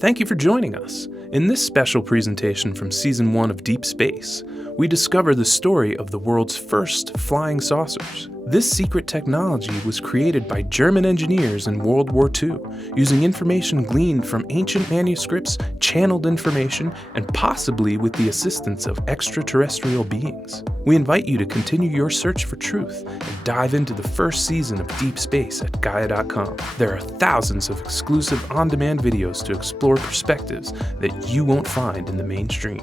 Thank you for joining us. In this special presentation from Season 1 of Deep Space, we discover the story of the world's first flying saucers. This secret technology was created by German engineers in World War II, using information gleaned from ancient manuscripts, channeled information, and possibly with the assistance of extraterrestrial beings. We invite you to continue your search for truth and dive into the first season of Deep Space at Gaia.com. There are thousands of exclusive on-demand videos to explore perspectives that you won't find in the mainstream.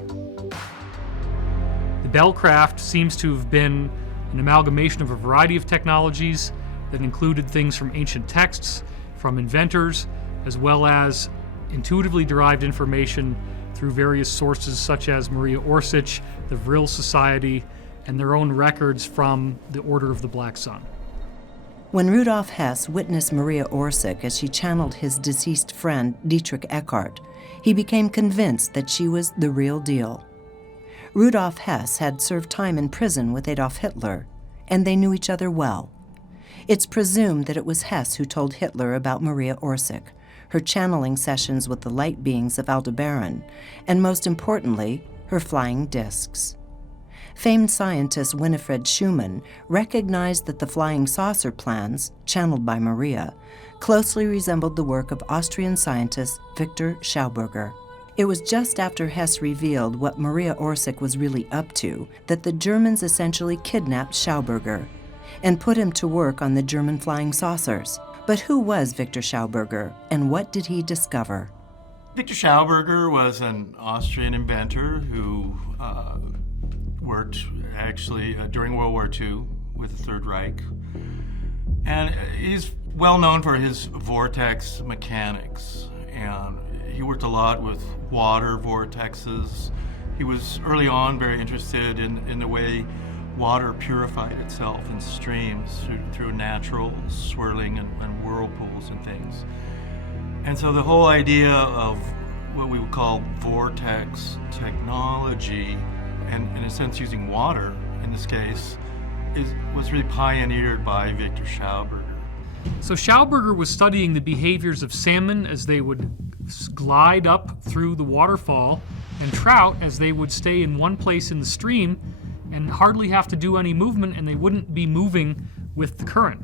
The Bell craft seems to have been an amalgamation of a variety of technologies that included things from ancient texts, from inventors, as well as intuitively derived information through various sources such as Maria Orsich, the Vril Society, and their own records from the Order of the Black Sun. When Rudolf Hess witnessed Maria Orsich as she channeled his deceased friend Dietrich Eckart, he became convinced that she was the real deal. Rudolf Hess had served time in prison with Adolf Hitler, and they knew each other well. It's presumed that it was Hess who told Hitler about Maria Orsich, her channeling sessions with the light beings of Aldebaran, and most importantly, her flying discs. Famed scientist Winifred Schumann recognized that the flying saucer plans, channeled by Maria, closely resembled the work of Austrian scientist Victor Schauberger. It was just after Hess revealed what Maria Orsich was really up to that the Germans essentially kidnapped Schauberger and put him to work on the German flying saucers. But who was Victor Schauberger, and what did he discover? Victor Schauberger was an Austrian inventor who worked actually during World War II with the Third Reich. And he's well known for his vortex mechanics. And he worked a lot with water vortexes. He was early on very interested in the way water purified itself in streams through natural swirling and whirlpools and things. And so the whole idea of what we would call vortex technology, and in a sense using water in this case, was really pioneered by Victor Schauberger. So Schauberger was studying the behaviors of salmon as they would glide up through the waterfall, and trout as they would stay in one place in the stream and hardly have to do any movement, and they wouldn't be moving with the current.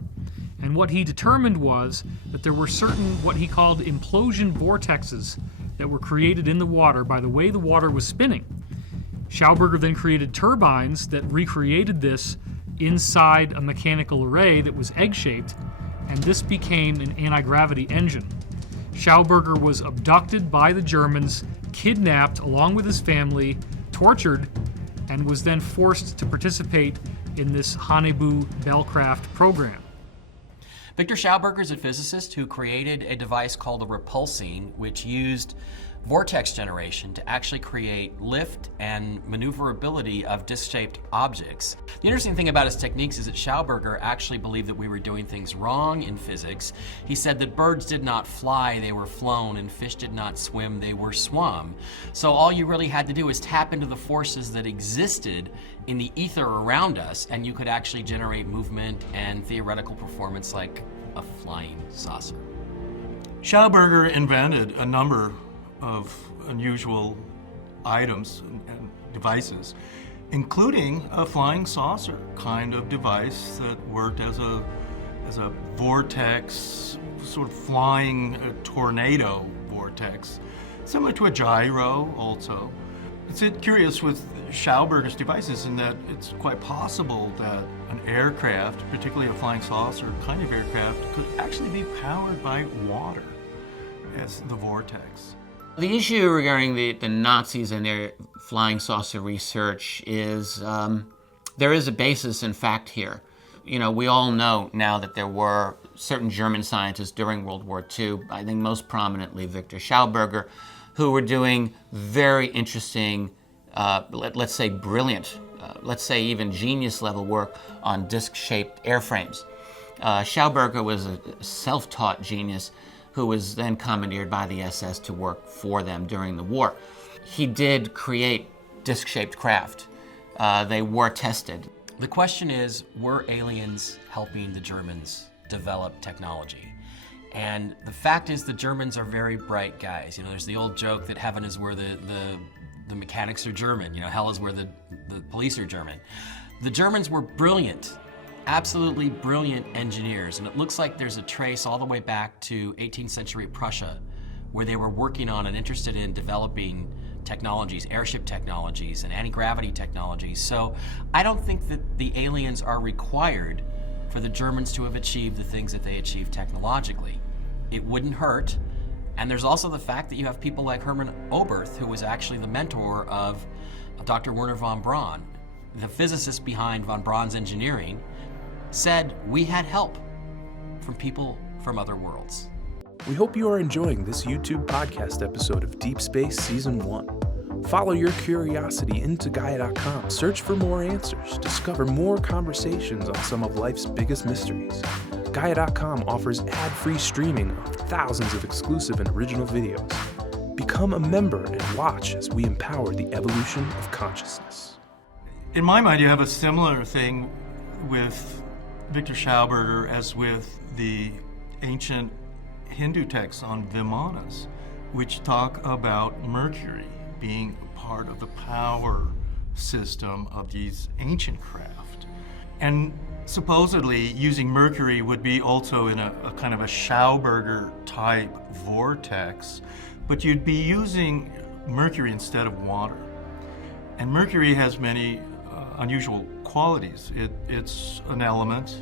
And what he determined was that there were certain what he called implosion vortexes that were created in the water by the way the water was spinning. Schauberger then created turbines that recreated this inside a mechanical array that was egg-shaped, and this became an anti-gravity engine. Schauberger was abducted by the Germans, kidnapped along with his family, tortured, and was then forced to participate in this Hanebu Bellcraft program. Victor Schauberger is a physicist who created a device called a repulsine, which used vortex generation to actually create lift and maneuverability of disc-shaped objects. The interesting thing about his techniques is that Schauberger actually believed that we were doing things wrong in physics. He said that birds did not fly, they were flown, and fish did not swim, they were swum. So all you really had to do was tap into the forces that existed in the ether around us, and you could actually generate movement and theoretical performance like a flying saucer. Schauberger invented a number of unusual items and devices, including a flying saucer kind of device that worked as a vortex, sort of flying tornado vortex, similar to a gyro also. It's curious with Schauberger's devices in that it's quite possible that an aircraft, particularly a flying saucer kind of aircraft, could actually be powered by water as the vortex. The issue regarding the Nazis and their flying saucer research is there is a basis in fact here. You know, we all know now that there were certain German scientists during World War II, I think most prominently Victor Schauberger, who were doing very interesting, let's say brilliant, let's say even genius level work on disc-shaped airframes. Schauberger was a self-taught genius who was then commandeered by the SS to work for them during the war. He did create disc-shaped craft. They were tested. The question is, were aliens helping the Germans develop technology? And the fact is the Germans are very bright guys. You know, there's the old joke that heaven is where the mechanics are German. You know, hell is where the police are German. The Germans were brilliant, absolutely brilliant engineers. And it looks like there's a trace all the way back to 18th century Prussia, where they were working on and interested in developing technologies, airship technologies and anti-gravity technologies. So I don't think that the aliens are required for the Germans to have achieved the things that they achieved technologically. It wouldn't hurt. And there's also the fact that you have people like Hermann Oberth, who was actually the mentor of Dr. Wernher von Braun. The physicist behind von Braun's engineering said we had help from people from other worlds. We hope you are enjoying this YouTube podcast episode of Deep Space Season 1. Follow your curiosity into Gaia.com, search for more answers, discover more conversations on some of life's biggest mysteries. Gaia.com offers ad-free streaming of thousands of exclusive and original videos. Become a member and watch as we empower the evolution of consciousness. In my mind, you have a similar thing with Victor Schauberger as with the ancient Hindu texts on Vimanas, which talk about Mercury being part of the power system of these ancient craft. And supposedly using Mercury would be also in a kind of a Schauberger type vortex, but you'd be using Mercury instead of water. And Mercury has many unusual qualities. It's an element,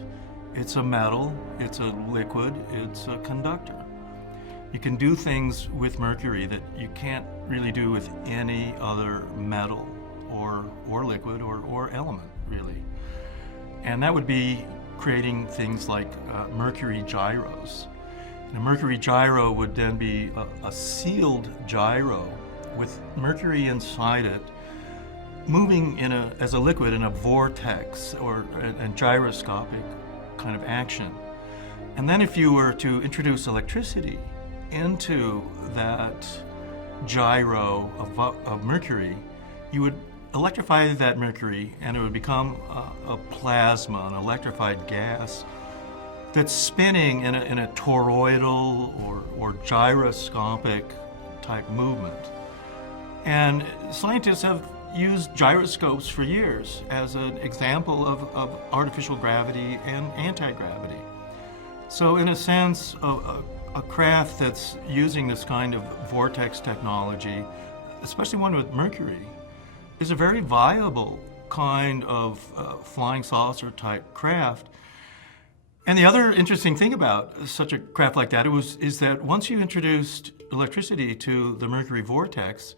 it's a metal, it's a liquid, it's a conductor. You can do things with Mercury that you can't really do with any other metal or liquid or element, really. And that would be creating things like Mercury gyros. And a Mercury gyro would then be a sealed gyro with Mercury inside it, moving as a liquid in a vortex or a gyroscopic kind of action. And then if you were to introduce electricity into that gyro of Mercury, you would electrify that Mercury and it would become a plasma, an electrified gas that's spinning in a toroidal or gyroscopic type movement. And scientists have used gyroscopes for years as an example of artificial gravity and anti-gravity. So in a sense, a craft that's using this kind of vortex technology, especially one with Mercury, is a very viable kind of flying saucer type craft. And the other interesting thing about such a craft like that is that once you introduced electricity to the Mercury vortex,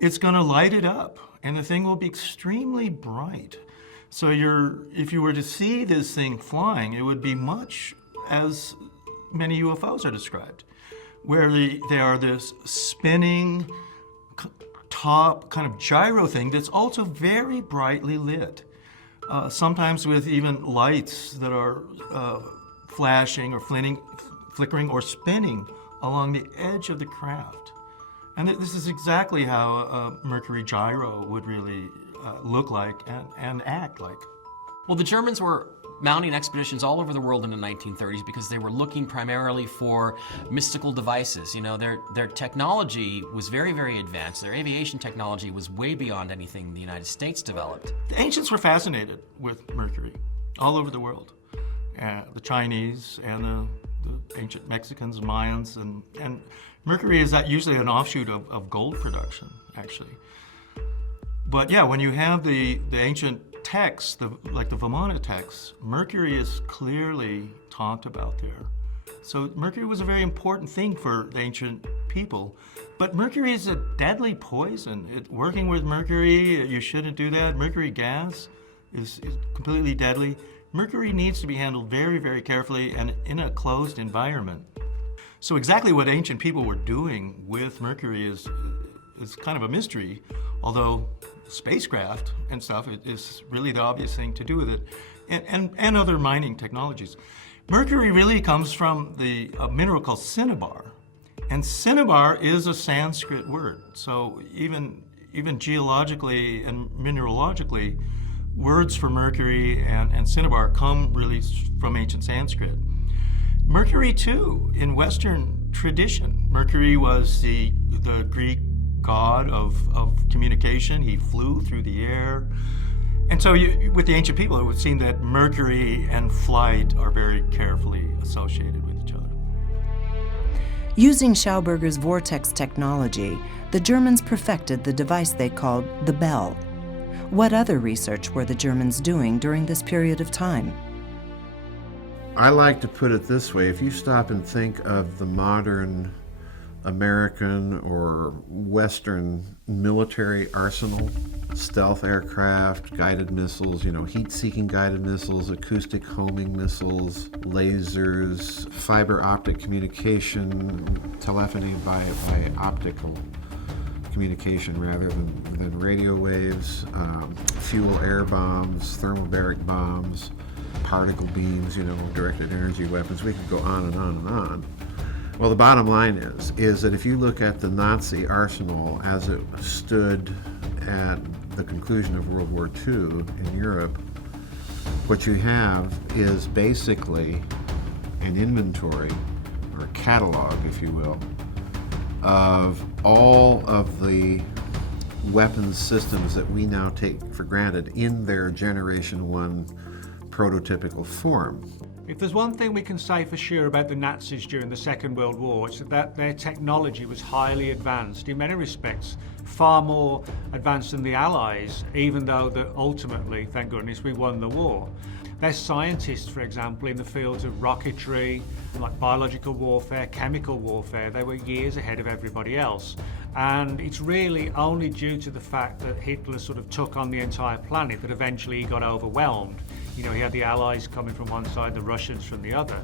it's going to light it up, and the thing will be extremely bright. So if you were to see this thing flying, it would be much as many UFOs are described, where they are this spinning top kind of gyro thing that's also very brightly lit, sometimes with even lights that are flashing or flickering or spinning along the edge of the craft. And this is exactly how a Mercury gyro would really look like and act like. Well, the Germans were mounting expeditions all over the world in the 1930s because they were looking primarily for mystical devices. You know, their technology was very, very advanced. Their aviation technology was way beyond anything the United States developed. The ancients were fascinated with Mercury all over the world. The Chinese and the ancient Mexicans, Mayans, and Mercury is usually an offshoot of gold production, actually. But yeah, when you have the ancient texts, like the Vimana texts, Mercury is clearly talked about there. So Mercury was a very important thing for the ancient people. But Mercury is a deadly poison. Working with Mercury, you shouldn't do that. Mercury gas is completely deadly. Mercury needs to be handled very, very carefully and in a closed environment. So exactly what ancient people were doing with Mercury is kind of a mystery, although spacecraft and stuff is really the obvious thing to do with it, and other mining technologies. Mercury really comes from a mineral called cinnabar, and cinnabar is a Sanskrit word. So even geologically and mineralogically, words for Mercury and cinnabar come really from ancient Sanskrit. Mercury, too, in Western tradition. Mercury was the Greek god of communication. He flew through the air. And so with the ancient people, it would seem that Mercury and flight are very carefully associated with each other. Using Schauberger's vortex technology, the Germans perfected the device they called the bell. What other research were the Germans doing during this period of time? I like to put it this way. If you stop and think of the modern American or Western military arsenal, stealth aircraft, guided missiles, heat-seeking guided missiles, acoustic homing missiles, lasers, fiber optic communication, telephony by optical communication rather than radio waves, fuel-air bombs, thermobaric bombs, particle beams, directed energy weapons. We could go on and on and on. Well, the bottom line is that if you look at the Nazi arsenal as it stood at the conclusion of World War II in Europe, what you have is basically an inventory, or a catalog, if you will, of all of the weapons systems that we now take for granted in their Generation 1 prototypical form. If there's one thing we can say for sure about the Nazis during the Second World War, it's that their technology was highly advanced, in many respects far more advanced than the Allies, even though ultimately, thank goodness, we won the war. Their scientists, for example, in the fields of rocketry, like biological warfare, chemical warfare, they were years ahead of everybody else. And it's really only due to the fact that Hitler sort of took on the entire planet that eventually he got overwhelmed. He had the Allies coming from one side, the Russians from the other.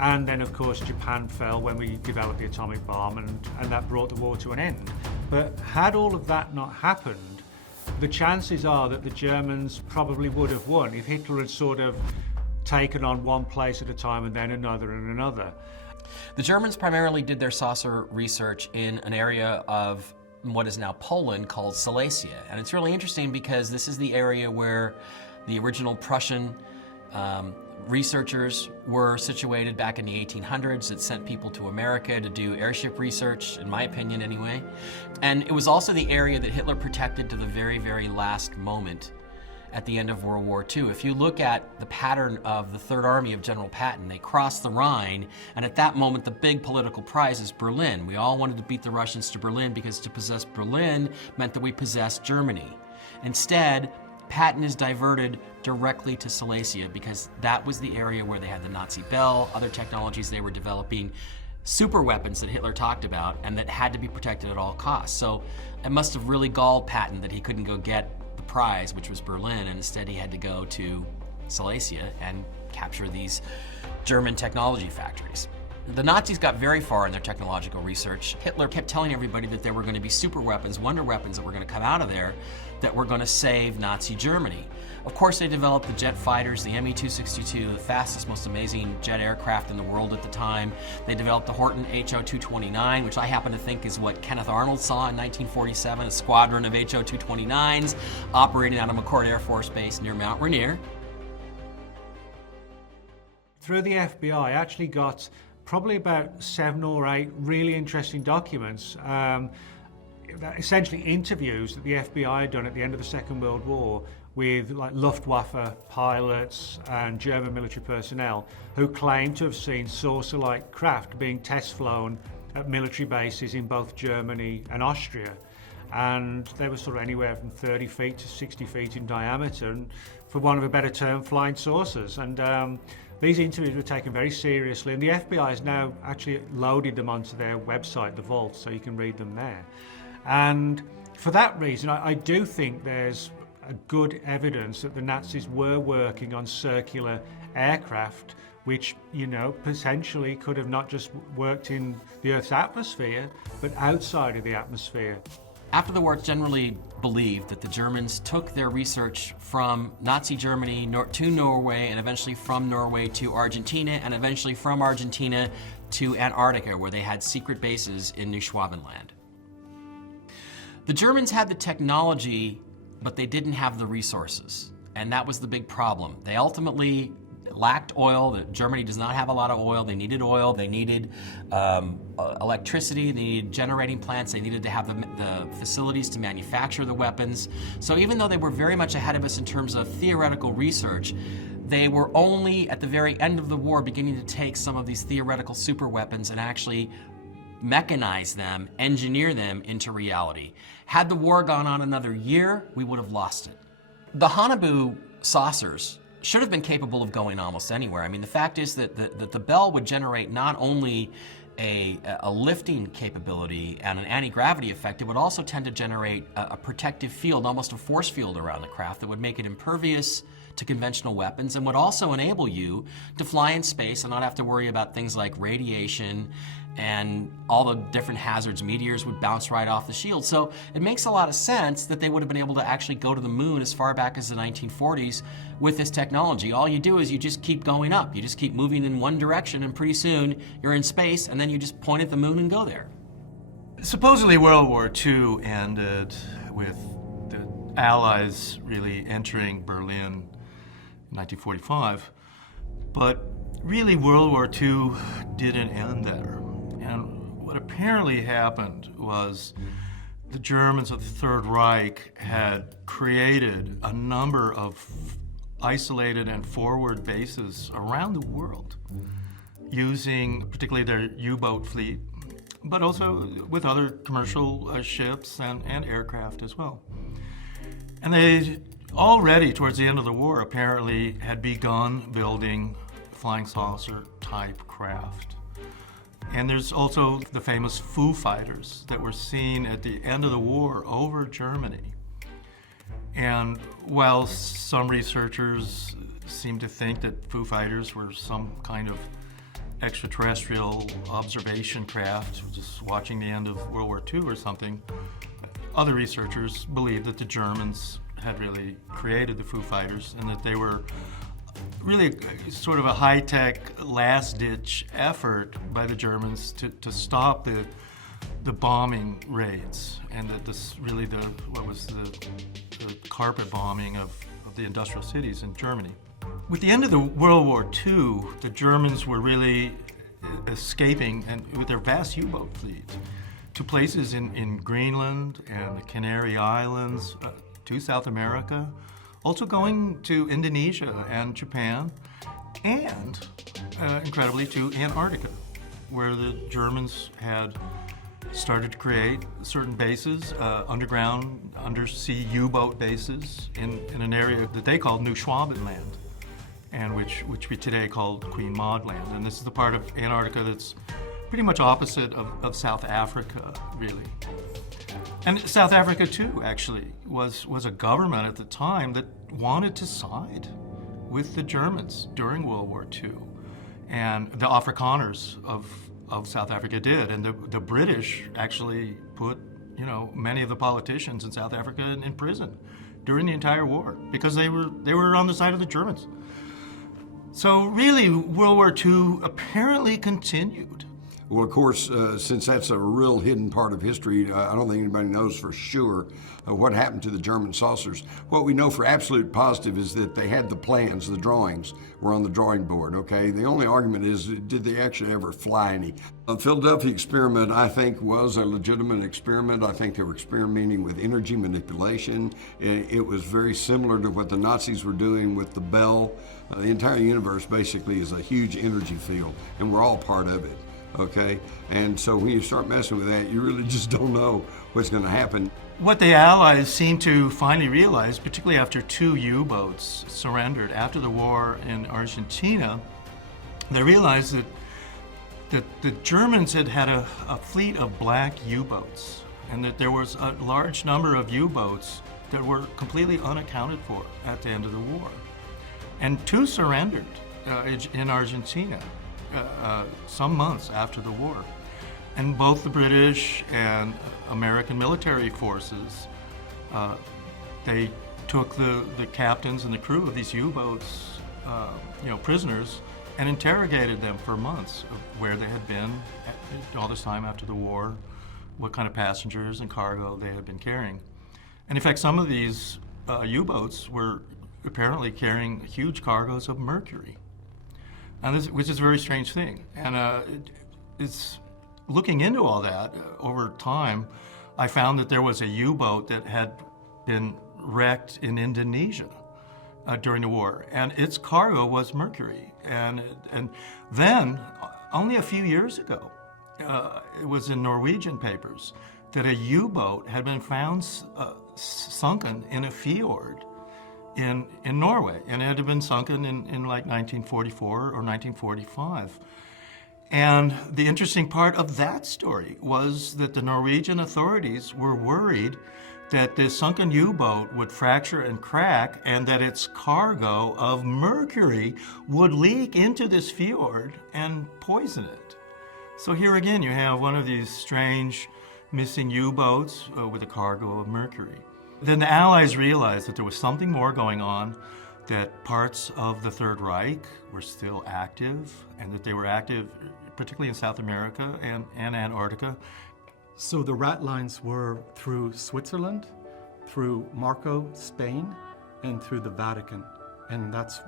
And then, of course, Japan fell when we developed the atomic bomb, and that brought the war to an end. But had all of that not happened, the chances are that the Germans probably would have won if Hitler had sort of taken on one place at a time and then another and another. The Germans primarily did their saucer research in an area of what is now Poland called Silesia. And it's really interesting because this is the area where the original Prussian researchers were situated back in the 1800s. It sent people to America to do airship research, in my opinion anyway. And it was also the area that Hitler protected to the very, very last moment at the end of World War II. If you look at the pattern of the Third Army of General Patton, they crossed the Rhine, and at that moment the big political prize is Berlin. We all wanted to beat the Russians to Berlin because to possess Berlin meant that we possessed Germany. Instead, Patton is diverted directly to Silesia because that was the area where they had the Nazi Bell, other technologies they were developing, super weapons that Hitler talked about and that had to be protected at all costs. So it must have really galled Patton that he couldn't go get the prize, which was Berlin, and instead he had to go to Silesia and capture these German technology factories. The Nazis got very far in their technological research. Hitler kept telling everybody that there were going to be super weapons, wonder weapons that were going to come out of there that were going to save Nazi Germany. Of course, they developed the jet fighters, the Me-262, the fastest, most amazing jet aircraft in the world at the time. They developed the Horten HO-229, which I happen to think is what Kenneth Arnold saw in 1947, a squadron of HO-229s operating out of McChord Air Force Base near Mount Rainier. Through the FBI, I actually got probably about 7 or 8 really interesting documents, essentially interviews that the FBI had done at the end of the Second World War with Luftwaffe pilots and German military personnel who claimed to have seen saucer-like craft being test flown at military bases in both Germany and Austria. And they were sort of anywhere from 30 feet to 60 feet in diameter, and for want of a better term, flying saucers. And these interviews were taken very seriously, and the FBI has now actually loaded them onto their website, The Vault, so you can read them there. And for that reason, I do think there's a good evidence that the Nazis were working on circular aircraft, which, potentially could have not just worked in the Earth's atmosphere, but outside of the atmosphere. After the war, it's generally believed that the Germans took their research from Nazi Germany to Norway, and eventually from Norway to Argentina, and eventually from Argentina to Antarctica, where they had secret bases in New Schwabenland. The Germans had the technology, but they didn't have the resources, and that was the big problem. They ultimately lacked oil. Germany does not have a lot of oil. They needed oil. They needed electricity. They needed generating plants. They needed to have the facilities to manufacture the weapons. So even though they were very much ahead of us in terms of theoretical research, they were only at the very end of the war beginning to take some of these theoretical super weapons and actually mechanize them, engineer them into reality. Had the war gone on another year, we would have lost it. The Haunebu saucers should have been capable of going almost anywhere. I mean, the fact is that the Bell would generate not only a lifting capability and an anti-gravity effect, it would also tend to generate a protective field, almost a force field around the craft that would make it impervious to conventional weapons and would also enable you to fly in space and not have to worry about things like radiation and all the different hazards. Meteors would bounce right off the shield. So it makes a lot of sense that they would have been able to actually go to the moon as far back as the 1940s with this technology. All you do is you just keep going up. You just keep moving in one direction, and pretty soon you're in space, and then you just point at the moon and go there. Supposedly World War II ended with the Allies really entering Berlin in 1945, but really World War II didn't end there. And what apparently happened was the Germans of the Third Reich had created a number of isolated and forward bases around the world, using particularly their U-boat fleet, but also with other commercial ships and aircraft as well. And they already, towards the end of the war, apparently had begun building flying saucer type craft. And there's also the famous Foo Fighters that were seen at the end of the war over Germany. And while some researchers seem to think that Foo Fighters were some kind of extraterrestrial observation craft, just watching the end of World War II or something, other researchers believe that the Germans had really created the Foo Fighters and that they were really sort of a high-tech, last-ditch effort by the Germans to stop the bombing raids, and that this really the carpet bombing of the industrial cities in Germany. With the end of the World War II, the Germans were really escaping, and with their vast U-boat fleet, to places in Greenland and the Canary Islands, to South America, also going to Indonesia and Japan, and incredibly to Antarctica, where the Germans had started to create certain bases, underground, undersea U-boat bases in an area that they called New Schwabenland, and which we today call Queen Maud Land. And this is the part of Antarctica that's pretty much opposite of South Africa, really. And South Africa, too, actually, was a government at the time that wanted to side with the Germans during World War II. And the Afrikaners of South Africa did. And the British actually put, many of the politicians in South Africa in prison during the entire war because they were on the side of the Germans. So really, World War II apparently continued. Well, of course, since that's a real hidden part of history, I don't think anybody knows for sure what happened to the German saucers. What we know for absolute positive is that they had the plans, the drawings were on the drawing board, okay? The only argument is, did they actually ever fly any? The Philadelphia experiment, I think, was a legitimate experiment. I think they were experimenting with energy manipulation. It was very similar to what the Nazis were doing with the Bell. The entire universe basically is a huge energy field, and we're all part of it. Okay, and so when you start messing with that, you really just don't know what's going to happen. What the Allies seemed to finally realize, particularly after 2 U-boats surrendered after the war in Argentina, they realized that the Germans had a fleet of black U-boats, and that there was a large number of U-boats that were completely unaccounted for at the end of the war. And 2 surrendered in Argentina. Some months after the war. And both the British and American military forces, they took the captains and the crew of these U-boats, prisoners, and interrogated them for months of where they had been all this time after the war, what kind of passengers and cargo they had been carrying. And in fact, some of these U-boats were apparently carrying huge cargoes of mercury. and which is a very strange thing. And it's looking into all that over time, I found that there was a U-boat that had been wrecked in Indonesia during the war, and its cargo was Mercury. And then, only a few years ago, it was in Norwegian papers that a U-boat had been found sunken in a fjord in Norway, and it had been sunken in like 1944 or 1945. And the interesting part of that story was that the Norwegian authorities were worried that this sunken U-boat would fracture and crack, and that its cargo of mercury would leak into this fjord and poison it. So here again, you have one of these strange missing U-boats with a cargo of mercury. Then the Allies realized that there was something more going on, that parts of the Third Reich were still active, and that they were active particularly in South America and Antarctica. So the ratlines were through Switzerland, through Marco, Spain, and through the Vatican. And that's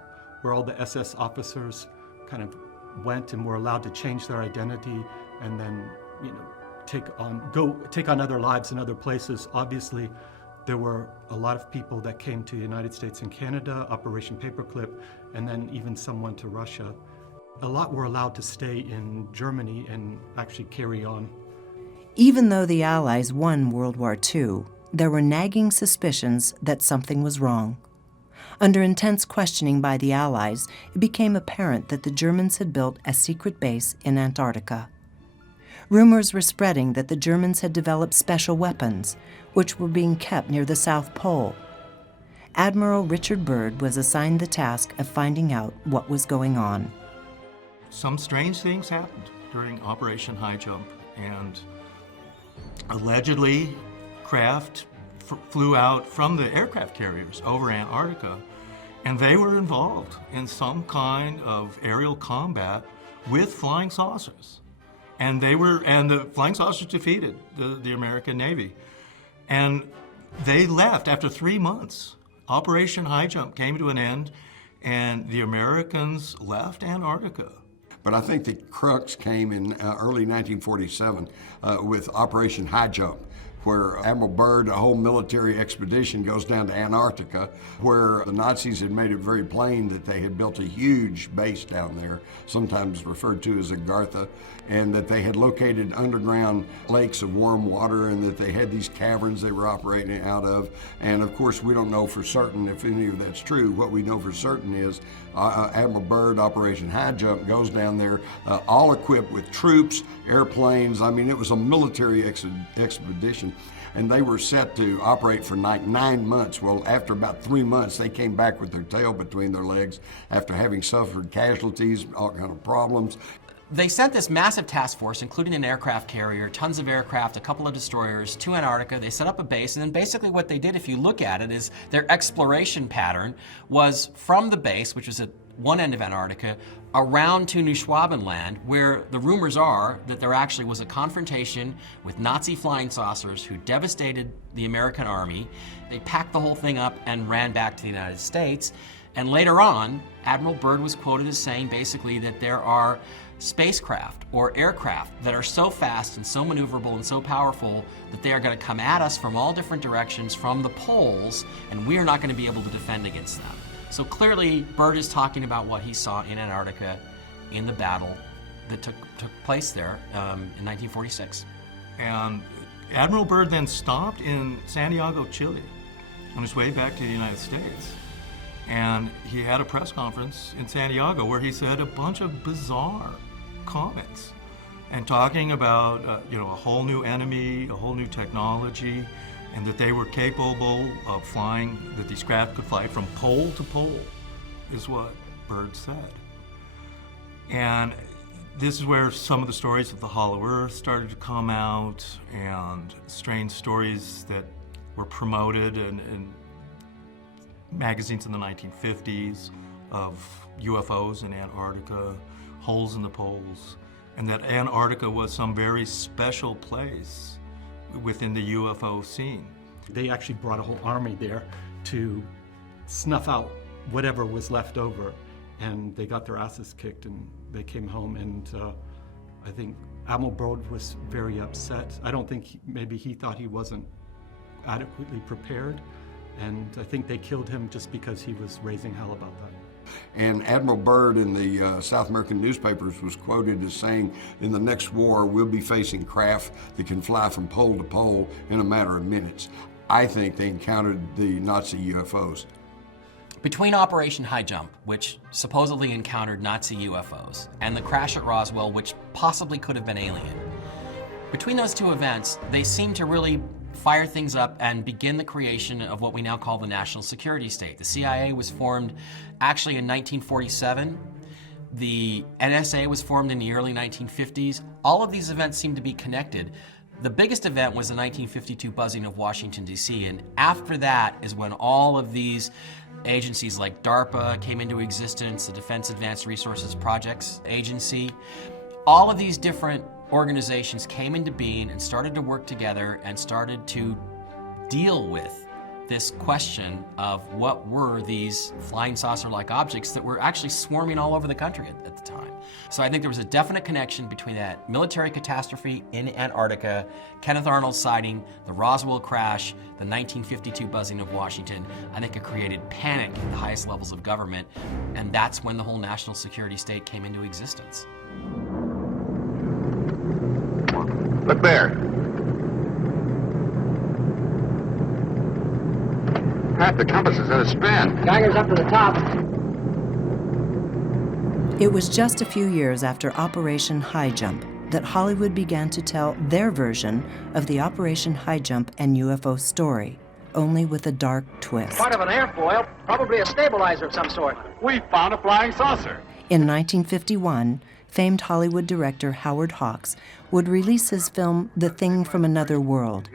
where all the SS officers kind of went and were allowed to change their identity and then, take on other lives in other places. Obviously, there were a lot of people that came to the United States and Canada, Operation Paperclip, and then even some went to Russia. A lot were allowed to stay in Germany and actually carry on. Even though the Allies won World War II, there were nagging suspicions that something was wrong. Under intense questioning by the Allies, it became apparent that the Germans had built a secret base in Antarctica. Rumors were spreading that the Germans had developed special weapons, which were being kept near the South Pole. Admiral Richard Byrd was assigned the task of finding out what was going on. Some strange things happened during Operation Highjump, and allegedly craft flew out from the aircraft carriers over Antarctica, and they were involved in some kind of aerial combat with flying saucers. And the flying saucers defeated the American Navy. And they left after 3 months. Operation Highjump came to an end, and the Americans left Antarctica. But I think the crux came in early 1947 with Operation Highjump, where Admiral Byrd, a whole military expedition, goes down to Antarctica, where the Nazis had made it very plain that they had built a huge base down there, sometimes referred to as Agartha, and that they had located underground lakes of warm water, and that they had these caverns they were operating out of. And of course, we don't know for certain if any of that's true. What we know for certain is Admiral Byrd, Operation Highjump, goes down there, all equipped with troops, airplanes. I mean, it was a military expedition. And they were set to operate for like 9 months. Well, after about 3 months, they came back with their tail between their legs after having suffered casualties, all kind of problems. They sent this massive task force, including an aircraft carrier, tons of aircraft, a couple of destroyers, to Antarctica. They set up a base, and then basically what they did, if you look at it, is their exploration pattern was from the base, which was at one end of Antarctica, around to New Schwabenland, where the rumors are that there actually was a confrontation with Nazi flying saucers who devastated the American army. They packed the whole thing up and ran back to the United States. And later on, Admiral Byrd was quoted as saying basically that there are spacecraft or aircraft that are so fast and so maneuverable and so powerful that they are going to come at us from all different directions from the poles, and we are not going to be able to defend against them. So clearly, Byrd is talking about what he saw in Antarctica in the battle that took place there in 1946. And Admiral Byrd then stopped in Santiago, Chile, on his way back to the United States. And he had a press conference in Santiago where he said a bunch of bizarre comments and talking about a whole new enemy, a whole new technology, and that they were capable of flying, that these craft could fly from pole to pole, is what Byrd said. And this is where some of the stories of the Hollow Earth started to come out, and strange stories that were promoted in magazines in the 1950s of UFOs in Antarctica, holes in the poles, and that Antarctica was some very special place within the UFO scene. They actually brought a whole army there to snuff out whatever was left over. and they got their asses kicked, and they came home, and I think Admiral Byrd was very upset. I don't think maybe he thought he wasn't adequately prepared, and I think they killed him just because he was raising hell about that. And Admiral Byrd in the South American newspapers was quoted as saying, in the next war, we'll be facing craft that can fly from pole to pole in a matter of minutes. I think they encountered the Nazi UFOs. Between Operation Highjump, which supposedly encountered Nazi UFOs, and the crash at Roswell, which possibly could have been alien, between those two events, they seem to really fire things up and begin the creation of what we now call the national security state. The CIA was formed actually in 1947. The NSA was formed in the early 1950s. All of these events seem to be connected. The biggest event was the 1952 buzzing of Washington, D.C., and after that is when all of these agencies like DARPA came into existence, the Defense Advanced Resources Projects Agency. All of these different organizations came into being and started to work together and started to deal with this question of what were these flying saucer-like objects that were actually swarming all over the country at the time. So I think there was a definite connection between that military catastrophe in Antarctica, Kenneth Arnold's sighting, the Roswell crash, the 1952 buzzing of Washington. I think it created panic at the highest levels of government, and that's when the whole national security state came into existence. Look there. Pat, the compass is at a spin. Geiger's up to the top. It was just a few years after Operation Highjump that Hollywood began to tell their version of the Operation Highjump and UFO story, only with a dark twist. Part of an airfoil, probably a stabilizer of some sort. We found a flying saucer. In 1951, famed Hollywood director Howard Hawks would release his film The Thing from Another World.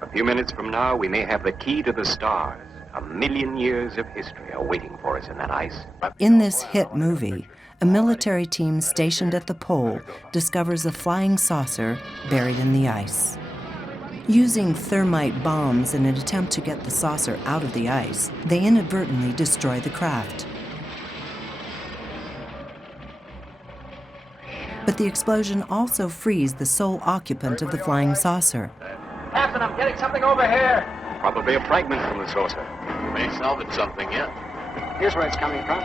A few minutes from now, we may have the key to the stars. 1,000,000 years of history are waiting for us in that ice. In this hit movie, a military team stationed at the pole discovers a flying saucer buried in the ice. Using thermite bombs in an attempt to get the saucer out of the ice, they inadvertently destroy the craft. But the explosion also frees the sole occupant of the flying saucer. Captain, I'm getting something over here. Probably a fragment from the saucer. You may salvage something yet. Here's where it's coming from.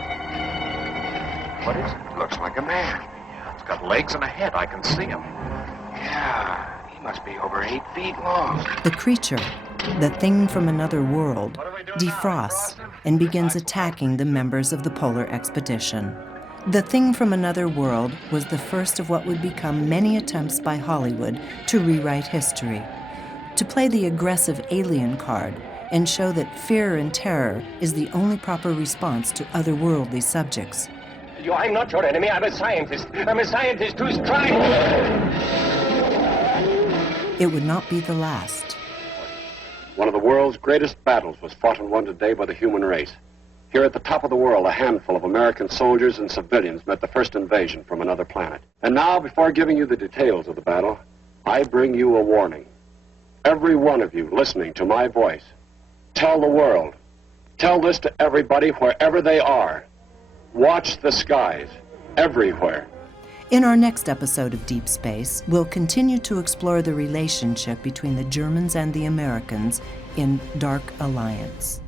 What is it? Looks like a man. Yeah, it's got legs and a head. I can see him. Yeah, he must be over 8 feet long. The creature, the thing from another world, defrosts and begins attacking the members of the polar expedition. The Thing from Another World was the first of what would become many attempts by Hollywood to rewrite history, to play the aggressive alien card and show that fear and terror is the only proper response to otherworldly subjects. I'm not your enemy. I'm a scientist. I'm a scientist who's trying. It would not be the last. One of the world's greatest battles was fought and won today by the human race. Here at the top of the world, a handful of American soldiers and civilians met the first invasion from another planet. And now, before giving you the details of the battle, I bring you a warning. Every one of you listening to my voice, tell the world, tell this to everybody wherever they are. Watch the skies, everywhere. In our next episode of Deep Space, we'll continue to explore the relationship between the Germans and the Americans in Dark Alliance.